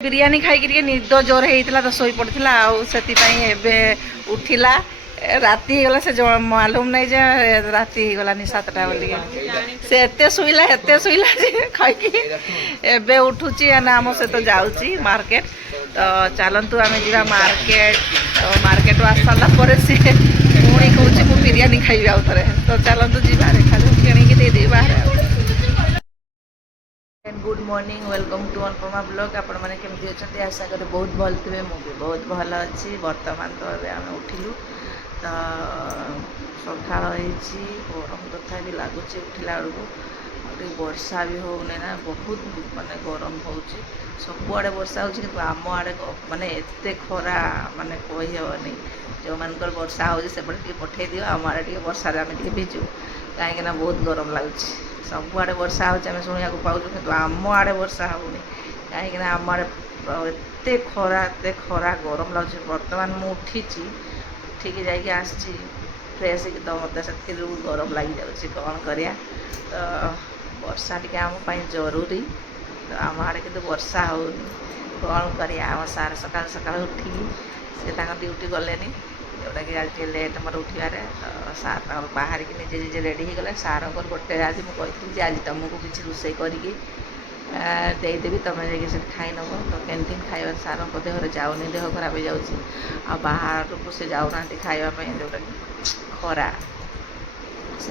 बिरयानी खाई निद जोर होता तो शोई पड़ा उठिला राति गला से मालूम नहीं जे राति गलानी 7टा बोली से एते शुइला खाई एबे उठुची आम सहित जाऊँगी मार्केट। तो चलतु आम जा मार्केट। तो मार्केट आस सारा पर सी पुणी कौच मु बिरयानी खाइबी आउ थे। तो चलतु जा देखा किणी बाहर। Good morning welcome to Anupama blog. आपण मैंने केमती अच्छा आशा करें बहुत भल थे। मुझे बहुत भल अच्छी। बर्तमान तो आम उठिलु तो सकाल गरम तथा भी लगुच उठला बेलू वर्षा भी होने ना बहुत माने गरम हो सबुआड़े वर्षा हो कि आम आड़े माने एते खरा माने कहीहनी जो मान वर्षा होपटे पठे दियो आम आड़े वर्षा आम भिजु कहीं बहुत गरम लगुच। सबुआड़े वर्षा होमें शुणा पाऊँ कि आम आड़े वर्षा होनी कहीं आम आड़े एत खरा गरम लगुच। बर्तमान मुझे उठिकी जाकि आसी फ्रेश तो मत से गरम लगी जाऊँगी कौन करिया। तो वर्षा टी आम जरूरी। तो आम आड़े कि वर्षा होनी कौन करिया। आम सार सकाल सकाल उठिकी से ड्यूटी गले जोटा कि आज लेट मोर उठार। तो सार बाहर की निजे निजे रेडी हो गले। सार गोटे आज मुझे आज तुमको किसी रोसे करदेवी तुम जा खाई नब। तो कैंटीन खाइबा सार देहर जाऊनी देह खराब हो जाऊँगी आ बाहर को से जाऊना खावाई जोटा कि खरा से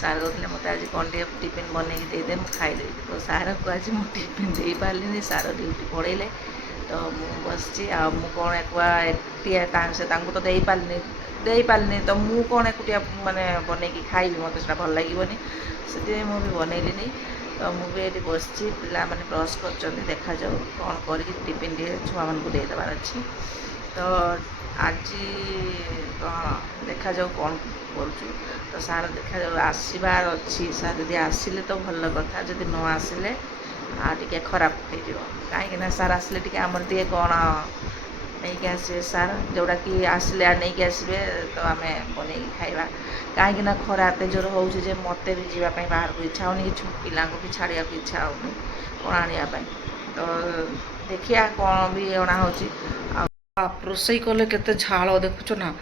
सार कहते मत आज कौन टिफिन बनई देदे मुझे खाईदेवी। तो सार को आज मुझे टिफिन दे पारे सार ड्यूटी पड़े। तो मुझे बस कौन एकुटिया से तो दे पारे तो मुझे कौन एकुटिया माने बनई खाइबी मत से भल लगे से मुझे बनैली। तो मुझे ये बस पिला मैंने ब्रश कर देखा जाऊ कौन कर टिफिन छुआ मान को देदेवार अच्छी। तो आज कौन देखा जाऊ कौन करूँ। तो सार देखा जाऊ आसबार अच्छी सार जब आसिले तो भल कथा जब न आसिले टे खराब हो कहीं सार आसिले टे आमर टे कौन नहीं आसवे सार जोड़ा कि आसिले नहीं आसवे तो आम बन खाइबा कहीं खरा एत जोर हो मत भी जावाई बाहर को इच्छा होनी कि पिला भी छाड़ा इच्छा होनी कौन आने। तो देखिया कौन भी अणा हो रोसई कले केते झाल देखुच ना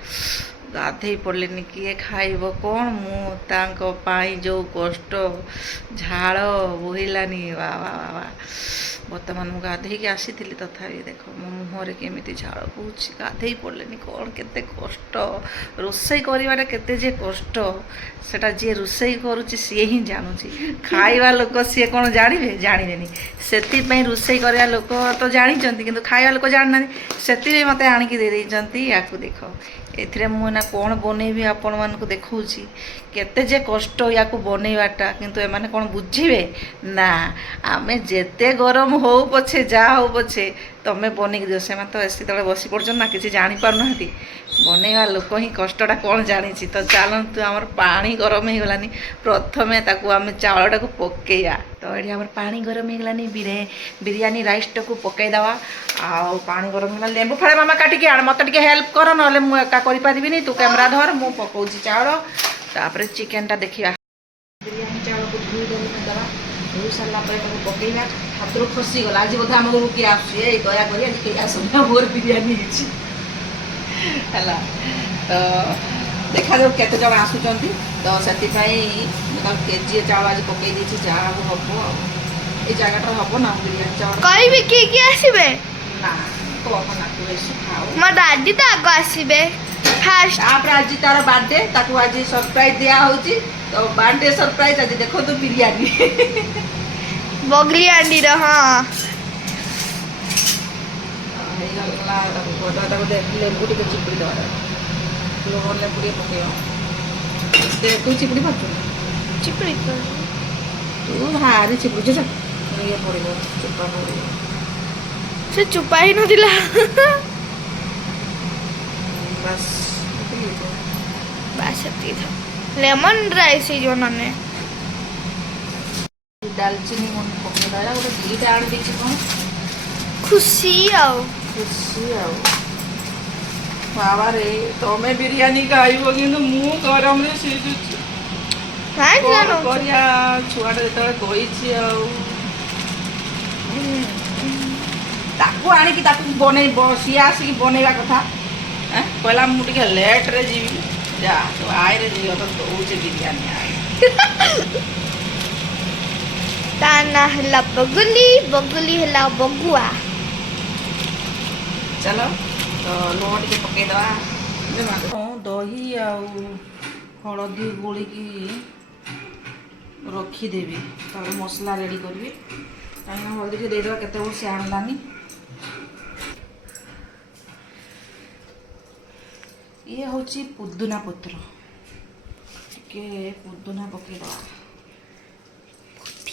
गाधे पड़े किए खाइब कौन मुझे जो कष्ट झाल बोहिलानी बाबा बाबा। बर्तमान मुझे गाधे आसी तथा देख मो मुहर केमी झाल बोच गाधे पड़े कौन केते कष्ट रोसई कर केते कष्ट सेटा जी रोसई करुच्ची सी ही जानूची खाइबा लोक सी कौन जानवे जानवे से रोसई करवा लोक तो जानते कि खाइबा लोक जाना से मत आणिकी दे या देख एथिरे मुना कौन बनैबी आपण मानक देखौछि केते जे कष्ट या बनैबाटा किंतु एमाने कौन बुझिबे ना आमे जेते गरम हो पछे जा हो पछे तमे बनिक दियो से तो एसी तले बसी पड़छन ना किसी जानी पार नहती बनैबा लोक ही कष्टटा कौन जानिछि। तो चलतु आमर पानी गरम हो गलानी प्रथमे ताकू आमे चावलटा को पकेया। तो ये आमर पानी गरम हो गलानी बिरयानी राइसटा को पकई दवा आ पानी गरम हो लेंबू फाड़े मामा काटिके आण मत टिके हेल्प कर ना मु एका करि परिबिनी तू कैमरा धर मु पकाउछि चावल तापर चिकेनटा देखिया। बिरयानी चावल को धुई दवा धुई सारा पकईवा हाथ खसी गला आज बोधे आम घर किए आसुए दया कर आज कहीं आसना मोर बिरयानी है। तो देखा जाऊ केते जन आसुचंती। तो से केजी चावल आज पकई जहाँ हम ये जगह हम ना बिरयानी चावल कहबे की आसीबे ना कौन ना तू ऐसे खाओ मो दादी तो आगो आसीबे फास्ट आप आज तार बर्थडे ताकू आज सरप्राइज दिया होची। तो बर्थडे सरप्राइज आज देखो तो बिरयानी बगली आंडी रे हां लेंबू टे चिपुड़ी दवा लेंबू टे पकड़ तू चिपुड़ी पाचु चिपड़ी तू भारी चिपुड़ी ये पड़ो चुपा पड़ो से चुपा ही नथिला बस बस लेमन राइस जो नने दालचीनी मन पकड़ दाला गोटे घीटा आण देछि कोन खुशी आओ बाबा रे तमे बिरयानी खाइबो किंतु मु गरम रे सिजुछि काई जानो करिया छुआटा जेतले कहिछि आ ତାକୁ ଆଣିକି ତାକୁ ବନେଇବ ସିଏ ଆସିକି ବନେଇବା କଥା କହିଲା ମୁଁ ଟିକେ ଲେଟ୍ରେ ଯିବି ଯା ତୁ ଆଇରେ ଯିବ ତ ଦଉଛି ବିରିୟାନୀ ଆଇ ତା ନାଁ ହେଲା ବଗୁଲି ବଗୁଲି ହେଲା ବଗୁଆ। ଚାଲ ତ ଲୁଣ ଟିକେ ପକେଇଦେବା ଦହି ଆଉ ହଳଦୀ ଗୋଳିକି ରଖିଦେବି ତାପରେ ମସଲା ରେଡ଼ି କରିବି କାହିଁକିନା ହଳଦୀ ଟିକେ ଦେଇଦେବା କେତେବେଳେ ସେ ଆଣିଲାନି। ଇଏ ହେଉଛି ପୁଦିନା ପତ୍ର ଟିକେ ପୁଦିନା ପକେଇଦେବା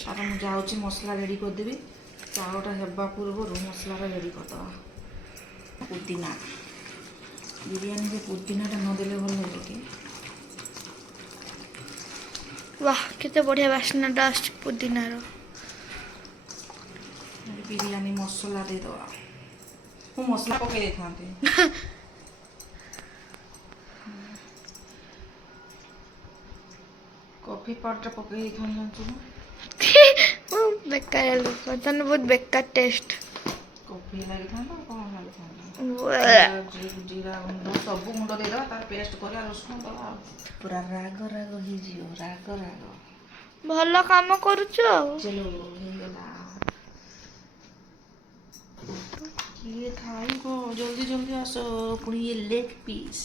ତାପରେ ମୁଁ ଯାଉଛି ମସଲା ରେଡ଼ି କରିଦେବି ଚାଉଳଟା ହେବା ପୂର୍ବରୁ ମସଲାଟା ରେଡ଼ି କରିଦେବା। ପୁଦିନା ବିରିୟାନୀରେ ପୁଦିନାଟା ନଦେଲେ ଭଲ ଲାଗେ କି? ବାହ କେତେ ବଢ଼ିଆ ବାସ୍ନାଟା ଆସୁଛି ପୁଦିନାର। ବିରିୟାନୀ ମସଲା ଦେଇଦେବା ମୁଁ ମସଲା ପକେଇ ଦେଇଥାନ୍ତି କଫି ପାଉଡ଼ରଟା ପକେଇ ଦେଇଥାନ୍ତି ଜାଣିଛୁ ନା ବେକାର ଲୋକ ତାହେଲେ ବହୁତ ବେକାର ଟେଷ୍ଟ। କଫି ଲାଗିଥାନ୍ତା କ'ଣ ଲାଗିଥାନ୍ତା ଜିରା ଗୁଣ୍ଡ ସବୁ ଗୁଣ୍ଡ ଦେଇଦେବା ତାର ପେଷ୍ଟ କରିବା ରସୁଣ ଦେବା ଆଉ ପୁରା ରାଗ ରାଗ ହେଇଯିବ ରାଗ ରାଗ। ଭଲ କାମ କରୁଛୁ ଆଉ। ଚଲୋ ହେଇଗଲା କିଏ ଖାଇବ ଜଲ୍ଦି ଜଲ୍ଦି ଆସ ପୁଣି ଇଏ ଲେଗ୍ ପିସ୍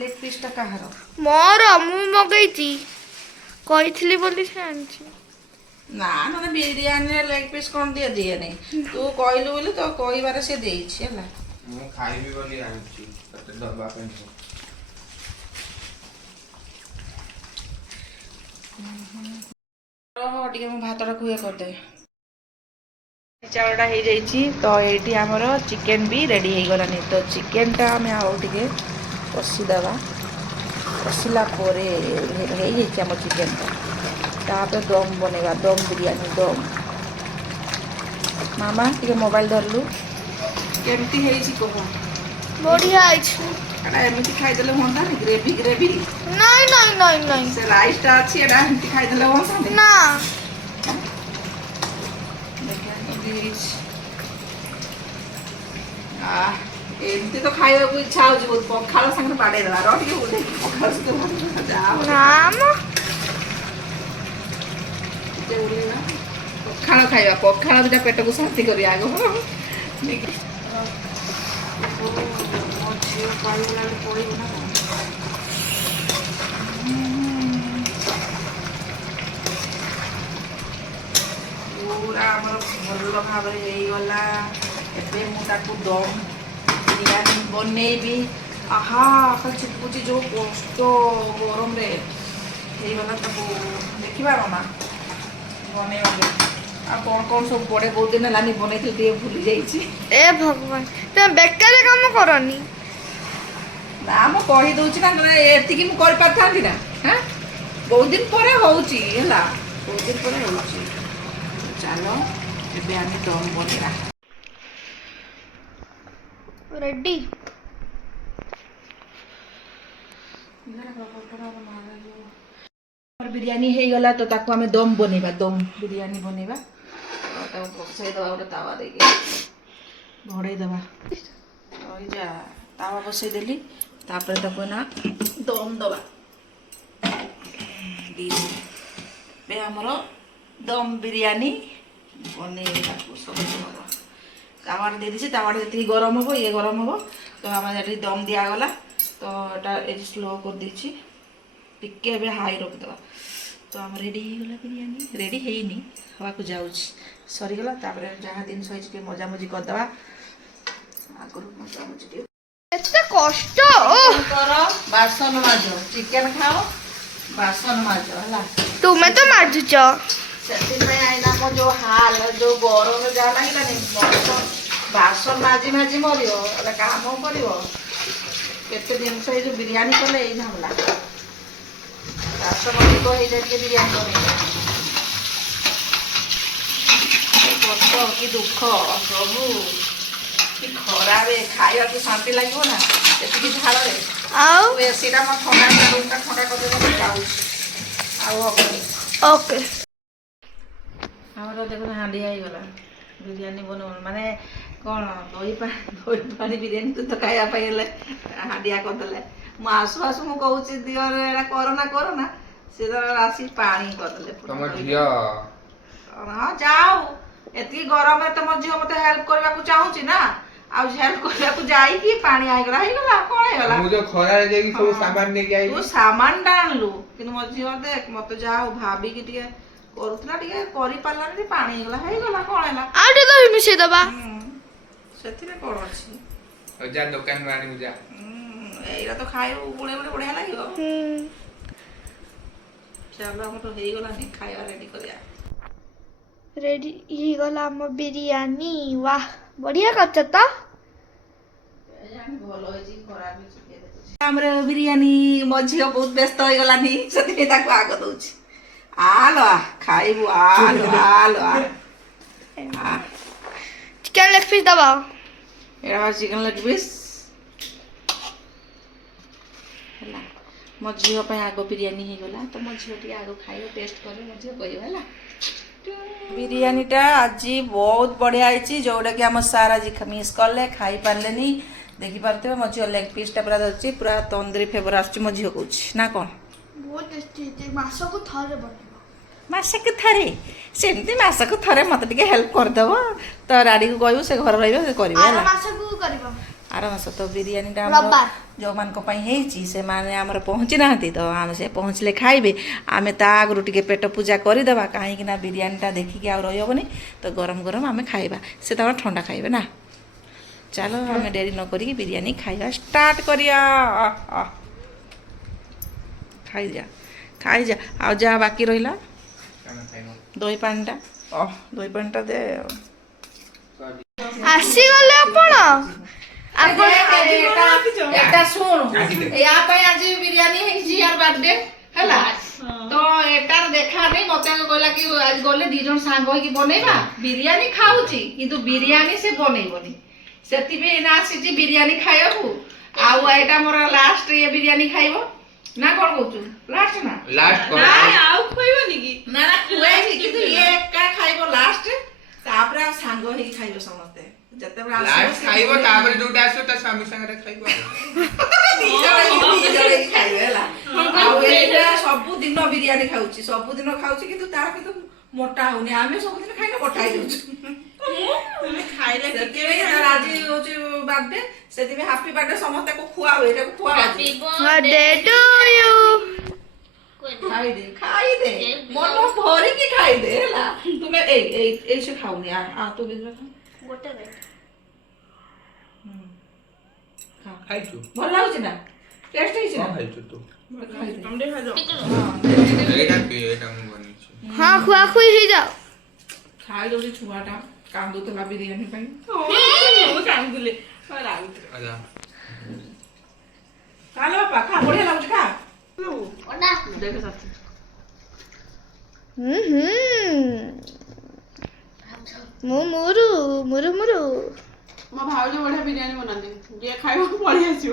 ଲେଗ୍ ପିସ୍ଟା କାହାର? ମୋର ମୁଁ ମଗେଇଛି କହିଥିଲି ବୋଲି ସେ ଆଣିଛି। ନା ମାନେ ବିରିୟାନୀରେ ଲେଗ୍ ପିସ୍ କ'ଣ ଦିଏନି ତୁ କହିଲୁ ବୋଲି ତ କହିବାରେ ସେ ଦେଇଛି ହେଲା। ମୁଁ ଖାଇବି ବୋଲି ଆଣିଛି ତତେ ଦବା ପାଇଁ। ଟିକେ ମୁଁ ଭାତଟାକୁ ଇଏ କରିଦେବି। ଚାଉଳଟା ହେଇଯାଇଛି ତ ଏଇଠି ଆମର ଚିକେନ୍ ବି ରେଡ଼ି ହେଇଗଲାନି ତ ଚିକେନ୍ଟା ଆମେ ଆଉ ଟିକେ କଷିଦେବା କଷିଲା ପରେ ହେଇଯାଇଛି ଆମ ଚିକେନ୍ଟା ତାପରେ ଦମ୍ ବନେଇବା ଦମ୍ ବିରିୟାନୀ ଦମ୍। ମାମା ଟିକେ ମୋବାଇଲ ଧରିଲୁ କେମିତି ହେଇଛି କହ? ବଢ଼ିଆ ହେଇଛି। ଏଇଟା ଏମିତି ଖାଇଦେଲେ ହୁଅନ୍ତାନି ଗ୍ରେଭି ଗ୍ରେଭି ନାଇଁ ନାଇଁ ନାଇଁ ନାଇଁ ସେ ରାଇସ୍ଟା ଅଛି ଏଇଟା ଏମିତି ଖାଇଦେଲେ ହୁଅନ୍ତାନି ନା ଏମିତି ତ ଖାଇବାକୁ ଇଚ୍ଛା ହଉଛି ବହୁତ ପଖାଳ ସାଙ୍ଗରେ ବାଡ଼େଇଦେବା ର ଟିକେ ଓହ୍ଲେଇକି ପଖାଳ ସହିତ ନା ମ ଟିକେ ଓହ୍ଲେଇବା ପଖାଳ ଖାଇବା ପଖାଳ ଦିଟା ପେଟକୁ ଶାନ୍ତି କରିବା ଆଗ ମୋ ଝିଅ ପାଇଗଲା ପଡ଼ିବ ନା ପୁରା ଆମର ଭଲ ଭାବରେ ହେଇଗଲା। ଏବେ ମୁଁ ତାକୁ ଦମ୍ ବିରିୟାନୀ ବନେଇବି। ଆହା ଛିଟକୁଛି ଯେଉଁ କଷ୍ଟ ଗରମରେ ହେଇଗଲା ତାକୁ ଦେଖିବା ମାମା ବନେଇବା ଆଉ କ'ଣ ସବୁ ପଡ଼େ ବହୁତ ଦିନ ହେଲାନି ବନେଇଥିଲି ଟିକେ ଭୁଲି ଯାଇଛି। ଏ ଭଗବାନ ତମେ ବେକାର କାମ କରନି। ନା ମୁଁ କହିଦେଉଛି ନା ଏତିକି ମୁଁ କରିପାରିଥାନ୍ତି ନା ବହୁତ ଦିନ ପରେ ହେଉଛି ହେଲା ବହୁତ ଦିନ ପରେ ହେଉଛି। ଚାଲ ଏବେ ଆମେ ଦମ୍ ବନେଇବା ରେଡି ବିରିୟାନୀ ହେଇଗଲା ତ ତାକୁ ଆମେ ଦମ୍ ବନେଇବା ଦମ୍ ବିରିୟାନୀ ବନେଇବା ତାକୁ ବସେଇଦେବା ଗୋଟେ ତାୱା ଦେଇକି ଘୋଡ଼େଇ ଦେବା ଯା ତାୱା ବସେଇଦେଲି ତାପରେ ତାକୁ ନା ଦମ୍ ଦେବା ଏବେ ଆମର ଦମ୍ ବିରିୟାନୀ ବନେଇବାକୁ ସବୁ ହେବ ତାୱାଟା ଦେଇଦେଇଛି ତାୱାଟା ଯେତିକି ଗରମ ହେବ ଇଏ ଗରମ ହେବ ତ ଆମେ ଏଠି ଦମ୍ ଦିଆଗଲା ତ ଏଇଟା ଏଠି ସ୍ଲୋ କରିଦେଇଛି ଟିକେ ଏବେ ହାଇ ରଖିଦେବା ତ ଆମର ରେଡ଼ି ହେଇଗଲା ବିରିୟାନୀ ରେଡ଼ି ହେଇନି ହେବାକୁ ଯାଉଛି ସରିଗଲା ତାପରେ ଯାହା ଜିନିଷ ହେଇଛି ଟିକେ ମଜାମଜି କରିଦେବା ଆଗରୁ ମଜାମଜି ଟିକେ ଏତେ କଷ୍ଟ କର ବାସନ ମାଜ ଚିକେନ୍ ଖାଅ ବାସନ ମାଜ ହେଲା ତୁମେ ତ ମାଜୁଛ ସେଥିପାଇଁ ଆଇନା ମୋ ଯେଉଁ ହାଲ ଯେଉଁ ଗରମ ଯାହା ଲାଗିଲାନି ବାସନ ମାଜି ମାଜି ମରିବ ହେଲେ କାମ କରିବ କେତେ ଜିନିଷ ଏଇ ଯେଉଁ ବିରିୟାନୀ କଲେ ଏଇ ଝାମଲା ବାସନ ଅଧିକ ହେଇଯାଏ ଟିକେ ବିରିୟାନୀ ବନେଇଲେ କଷ୍ଟ କି ଦୁଃଖ ସବୁ କି ଖରାରେ ଖାଇବାକୁ ଶାନ୍ତି ଲାଗିବ ନା ଏତିକି ଝାଳରେ ଆଉ ଏସିଟା ମୋ ଥଣ୍ଡା ରୁମ୍ଟା ଥଣ୍ଡା କରିଦେବାକୁ ଯାଉଛି ଆଉ ହବନି ଓକେ ଆମର ଦେଖୁନ ହାଣ୍ଡିଆ ହେଇଗଲା ବିରିୟାନୀ ବନଉ ମାନେ କ'ଣ ଦହି ପାଣି ବିରିୟାନୀ ତ ଖାଇବା ପାଇଁ ହେଲେ ହାଣ୍ଡିଆ କରିଦେଲେ ମୁଁ ଆସୁ ଆସୁ ମୁଁ କହୁଛି ଦିଅ ଏଇଟା କରନା ସେ ତ ଆସି ପାଣି କରିଦେଲେ ତମ ଝିଅ ହଁ ଯାଉ ଏତିକି ଗରମରେ ତମ ଝିଅ ମତେ ହେଲ୍ପ କରିବାକୁ ଚାହୁଁଛି ନା ଆଉ ହେଲ୍ପ କରିବାକୁ ଯାଇକି ପାଣି ହେଇଗଲା କ'ଣ ହେଇଗଲା ମୁଁ ଯୋଉ ଖରାରେ ଯାଇକି ସବୁ ସାମାନ ନେଇକି ତୁ ଆଇଲି ସାମାନଟା ଆଣିଲୁ କିନ୍ତୁ ମୋ ଝିଅ ଦେଖ ମତେ ଯାଉ ଭାବିକି ଟିକେ କରୁଥିଲା ଟିକେ କରିପାରିଲାନି ପାଣି ହେଇଗଲା କ'ଣ ହେଲା ଆଉ ଟିକେ ଦହି ମିଶେଇ ଦବା। ସେଥିରେ କ'ଣ ଅଛି ଯା ଦୋକାନରୁ ଆଣିବୁ ଯା ଏଇଟା ତ ଖାଇବୁ ଗୁଳେ ବଢିଆ ଲାଗିବ ଚାଲ ଆମର ହେଇଗଲାନି ଖାଇବା ରେଡି କରିବା ରେଡି ହେଇଗଲା ଆମ ବିରିୟାନୀ ୱାହ ବଢିଆ କରିଛ ତ। ଭଲ ହେଇଛି ଖରାପ ହେଇଛି ଆମର ବିରିୟାନୀ ମୋ ଝିଅ ବହୁତ ବ୍ୟସ୍ତ ହେଇଗଲାନି ସେଥିପାଇଁ ତାକୁ ଆଗ ଦଉଛି ଆଲୋ ଖାଇବୁ ଆଲୋ ଚିକେନ ଲେଗ ପିସ୍ ଦବା। ଏଇଟା ଚିକେନ ଲେଗ ପିସ୍ ହେଲା ମୋ ଝିଅ ପାଇଁ ଆଗ ବିରିୟାନୀ ହେଇଗଲା ତ ମୋ ଝିଅ ଟିକେ ଆଗ ଖାଇବ ଟେଷ୍ଟ କରିବ ମୋ ଝିଅ କହିବ ହେଲା ବିରିୟାନୀଟା ଆଜି ବହୁତ ବଢ଼ିଆ ହେଇଛି ଯେଉଁଟାକି ଆମ ସାର୍ ଆଜି ମିସ୍ କଲେ ଖାଇପାରିଲେନି ଦେଖିପାରୁଥିବେ ମୋ ଝିଅ ଲେଗ୍ ପିସ୍ଟା ପୁରା ଧରିଛି ପୁରା ତନ୍ଦୁରୀ ଫ୍ଲେଭର ଆସୁଛି ମୋ ଝିଅ କହୁଛି ନା କ'ଣ ବହୁତ ଟେଷ୍ଟି ହେଇଛି ମାସକୁ ଥରେ ବନେଇବ। ମାସକୁ ଥରେ ସେମିତି ମାସକୁ ଥରେ ମୋତେ ଟିକେ ହେଲ୍ପ କରିଦେବ ତ ରାଡ଼ିକୁ କହିବୁ ସେ ଘରେ ରହିବ ସେ କରିବ ଆର ହେଲା ମାସକୁ କରିବ। ଆର ମାସ ତ ବିରିୟାନୀଟା ଆମର ରବିବାର। ଯେଉଁମାନଙ୍କ ପାଇଁ ହେଇଛି ସେମାନେ ଆମର ପହଞ୍ଚି ନାହାନ୍ତି ତ ଆମେ ସେ ପହଞ୍ଚିଲେ ଖାଇବେ ଆମେ ତା ଆଗରୁ ଟିକେ ପେଟ ପୂଜା କରିଦେବା କାହିଁକି ନା ବିରିୟାନୀଟା ଦେଖିକି ଆଉ ରହିହେବନି ତ ଗରମ ଗରମ ଆମେ ଖାଇବା ସେ ତାଙ୍କର ଥଣ୍ଡା ଖାଇବେ ନା ଚାଲ ଆମେ ଡେରି ନ କରିକି ବିରିୟାନୀ ଖାଇବା ଷ୍ଟାର୍ଟ କରିବା ଖାଇଯା ଆଉ ଯାହା ବାକି ରହିଲା ଦହି ପାଣିଟା ଦେ ଆସିଗଲେ ଆପଣ এটা শুন ইয়া ପାଇଁ ଆଜି ବିରିୟାନୀ ହେଇଛି ୟାର ବାର୍ଥଡେ ହେଲା ତ ଏଟାର ଦେଖା ନାହିଁ ମତେ କହିଲା କି ଆଜି ଗଲେ ଦି ଜଣ ସାଙ୍ଗ ହେଇକି ବନେଇବା ବିରିୟାନୀ ଖାଉଛି କିନ୍ତୁ ବିରିୟାନୀ ସେ ବନେଇବନି ସେଥିପାଇଁ ଏଇନା ଆସିଛି ବିରିୟାନୀ ଖାଇବାକୁ ଆଉ ଏଇଟା ମୋର ଲାଷ୍ଟ ଇଏ ବିରିୟାନୀ ଖାଇବ ନା କ'ଣ କହୁଛୁ ଲାଷ୍ଟ ନା ଆଉ ଖୁଆଇବନି କି ନା ଖୁଆଇବି କିନ୍ତୁ ଇଏ ଏକା ଖାଇବ ଲାଷ୍ଟ ତାପରେ ଆଉ ସାଙ୍ଗ ହେଇକି ଖାଇବ ସମସ୍ତେ ଯେତେବେଳେ ଲାଷ୍ଟ ଖାଇବ ତାପରେ ଯୋଉଟା ଆସିବ ତା ସ୍ୱାମୀ ସାଙ୍ଗରେ ଖାଇବ ଖାଇବେ ହେଲା ଆଉ ଏଇଟା ସବୁଦିନ ବିରିୟାନୀ ଖାଉଛି ସବୁଦିନ ଖାଉଛି କିନ୍ତୁ ତାର କିନ୍ତୁ ମୋଟା ହଉନି ଆମେ ସବୁଦିନ ଖାଇଲେ ମୋଟା ହେଇଯାଉଛୁ ଖାଇଲେ ସେଥିପାଇଁ ଆଜି ହଉଛି ବାର୍ଥଡେ ସେଥିପାଇଁ ହାପି ବାର୍ଥଡେ ସମସ୍ତଙ୍କୁ ଖୁଆଉ ଏଇଟାକୁ ଖୁଆଉ birthday to you ଖାଇଦେ ମନ ଭରିକି ଖାଇଦେ ହେଲା ତୁମେ ଏଇ ସେ ଖାଉନି ତୁ ବି ଗୋଟେ ଖାଇଛୁ ଭଲ ଲାଗୁଛି ନା ଟେଷ୍ଟ ହେଇଛି ନା ଖାଇଛୁ ତୁ ତମେ ଖାଇଦ ଏଇଟା ମୁଁ ବନେଇଛି ହଁ ଖୁଆ ଖୁଇ ହେଇଯାଅ ଖାଇଦଉଛି ଛୁଆଟା କାନ୍ଦୁଥିଲା ବିରିୟାନୀ ପାଇଁ ମୁଁ କାନ୍ଦୁଥିଲି ରାଗୁଥିଲି ଆଚ୍ଛା ଖାଲୋ ବାପା ଖା ବଢିଆ ଲାଗୁଛି ଖା ଦେଖ ସାଥି ମୁରୁ ମୁରୁ ମୁରୁ ମୋ ଭାଉଜ ବଢିଆ ବିରିୟାନୀ ବନାନ୍ତି ଯିଏ ଖାଇବାକୁ ପଳେଇ ଆସିବ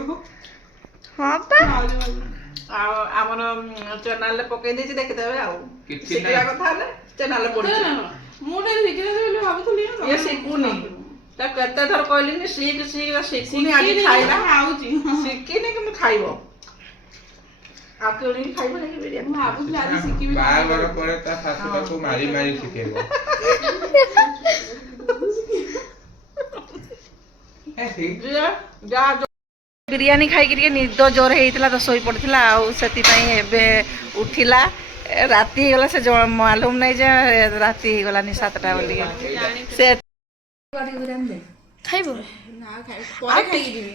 ହଁ ପା ଭାଉଜ ଆଉ ଆମର ଚ୍ୟାନେଲରେ ପକେଇ ଦେଇଛି ଦେଖିଦେବେ ଆଉ କିଛି ଶିଖିବା ନାହିଁ। କଥା ହେଲେ ଚ୍ୟାନେଲରେ ପଡିଛି ମୁଁ ଟିକେ ଶିଖିନଥିଲି ବୋଲି ଭାବୁଥିଲି ଇଏ ଶିଖୁନି ତାକୁ କେତେ ଥର କହିଲିନି ଶିଖୁନି ଆଜି ଖାଇଲା ଖାଉଛି ଶିଖିନି କିନ୍ତୁ ଖାଇବ ଆଉ କିଣିକି ଖାଇବ ନାକି ବିରିୟାନୀ ମୁଁ ଭାବୁଥିଲି ଆଜି ଶିଖିବି ବାହାଘର ପରେ ତା ଶାଶୁ ତାକୁ ମାରି ମାରି ଶିଖେଇବ ବିରିୟାନୀ ଖାଇକି ଟିକେ ନିଦ ଜୋର ହେଇଥିଲା ତ ଶୋଇ ପଡିଥିଲା ଆଉ ସେଥିପାଇଁ ଏବେ ଉଠିଲା ରାତି ହେଇଗଲା ସେ ମାଲୁମ ନାହିଁ ଯେ ରାତି ହେଇଗଲାନି 7ଟା ବୋଲିକି ସେ ଖାଇବ ପରେ ଖାଇକି ଯିବି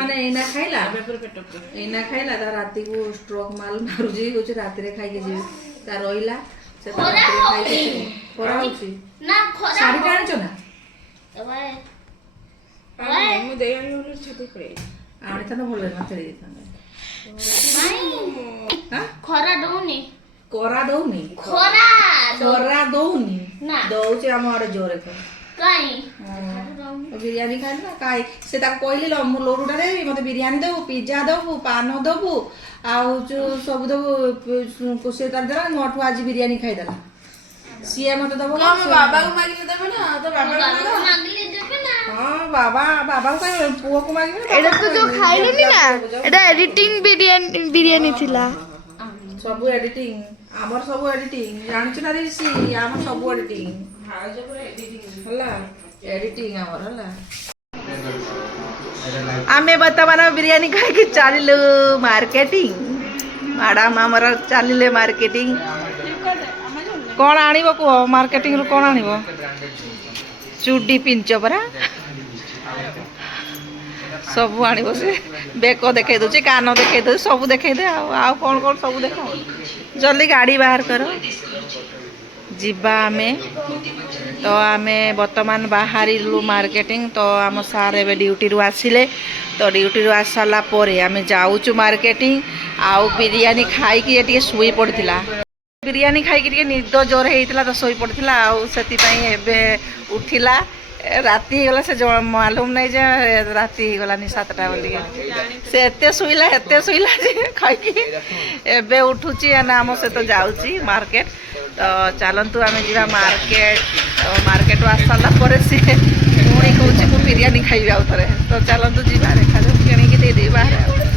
ମାନେ ଏଇନା ଖାଇଲା ପେଟ ଏଇନା ଖାଇଲା ତା ରାତିକୁ ଷ୍ଟ୍ରୋକ୍ ମାଲ ମାରୁଛି କହୁଛି ରାତିରେ ଖାଇକି ଯିବି ତା ରହିଲା ସେ ତା ରାତିରେ ଖାଇକି ଯିବ ଖରା ହଉଛି ଶାଢୀଟା ଆଣିଛ ନା ମୁଁ ଦେଇ ଆଣିବି ଛାତି ପଳେଇ ଆଣିଥାନ୍ତା ଭଲ ହେଇଥାନ୍ତା ଛାଡି ଦେଇଥାନ୍ତା ଖରା ଦଉନି କରା ଦଉନି ଖରା ଖରା ଦଉନି ନା। ଦଉଛି ଆମ ଆଡେ ଜୋରେ କାଇଁ ବିରିୟାନୀ ଖାଇଲି ନା କାଇଁ ସେ ତାକୁ କହିଲି ମୁଁ ଲଡୁଟା ଦେବି ମତେ ବିରିୟାନୀ ଦେବୁ ପିଜ୍ଜା ଦେବୁ ପାନ ଦେବୁ ଆଉ ଯୋଉ ସବୁ ଦେବୁ ସେ ତାର ଦେଲା ମୋଠୁ ଆଜି ବିରିୟାନୀ ଖାଇଦେଲା ସିଏ ମତେ ଦବ କଣ ମୋ ବାବାକୁ ମାଗିଲେ ଦେବେ ନା ତ ବାବାକୁ ହଁ ବାବା ବାବାଙ୍କୁ କାଇଁ ପୁଅକୁ ମାଗିବେ ଏଇଟା ତୁ ଯୋଉ ଖାଇଲୁନି ନା ଏଇଟା ଏଡିଟିଂ ବିରିୟାନୀ ଥିଲା। ସବୁ ଏଡିଟିଂ ଆମର ସବୁ ଏଡିଟିଂ ଜାଣିଛୁ ନା ରିସି ଆମର ସବୁ ଏଡିଟିଂ ହେଲା ଏଡିଟିଂ ଆମର ହେଲା। ଆମେ ବର୍ତ୍ତମାନ ବିରିୟାନୀ ଖାଇକି ଚାଲିଲୁ ମାର୍କେଟିଂ ମ୍ୟାଡ଼ାମ ଆମର ଚାଲିଲେ ମାର୍କେଟିଂ। କ'ଣ ଆଣିବ କୁହ ମାର୍କେଟିଂରୁ କ'ଣ ଆଣିବ? ଚୁଡ଼ି ପିଞ୍ଚ ପରା ସବୁ ଆଣିବ ସେ ବେକ ଦେଖେଇ ଦେଉଛି କାନ ଦେଖେଇ ଦେଉଛି ସବୁ ଦେଖେଇ ଦେ ଆଉ କ'ଣ କ'ଣ ସବୁ ଦେଖ ଜଲ୍ଦି ଗାଡ଼ି ବାହାର କର ଯିବା ଆମେ। ତ ଆମେ ବର୍ତ୍ତମାନ ବାହାରିଲୁ ମାର୍କେଟିଂ। ତ ଆମ ସାର୍ ଏବେ ଡ୍ୟୁଟିରୁ ଆସିଲେ ତ ଡ୍ୟୁଟିରୁ ଆସି ସାରିଲା ପରେ ଆମେ ଯାଉଛୁ ମାର୍କେଟିଂ। ଆଉ ବିରିୟାନୀ ଖାଇକି ଟିକେ ଶୋଇ ପଡ଼ିଥିଲା ବିରିୟାନୀ ଖାଇକି ଟିକେ ନିଦ ଜୋର ହେଇଥିଲା ତ ଶୋଇ ପଡ଼ିଥିଲା ଆଉ ସେଥିପାଇଁ ଏବେ ଉଠିଲା। ରାତି ହେଇଗଲା ସେ ମାଲୁମ ନାହିଁ ଯେ ରାତି ହେଇଗଲାନି 7ଟା ବୋଲିକି ସେ ଏତେ ଶୋଇଲା ଯେ ଖାଇକି ଏବେ ଉଠୁଛି ନା ଆମ ସହିତ ଯାଉଛି ମାର୍କେଟ। ତ ଚାଲନ୍ତୁ ଆମେ ଯିବା ମାର୍କେଟ। ତ ମାର୍କେଟରୁ ଆସି ସାରିଲା ପରେ ସିଏ ପୁଣି କହୁଛି ମୁଁ ବିରିୟାନୀ ଖାଇବି ଆଉ ଥରେ। ତ ଚାଲନ୍ତୁ ଯିବା ଦେଖାଯାଉ କିଣିକି ଦେଇଦେବି ବାହାରେ।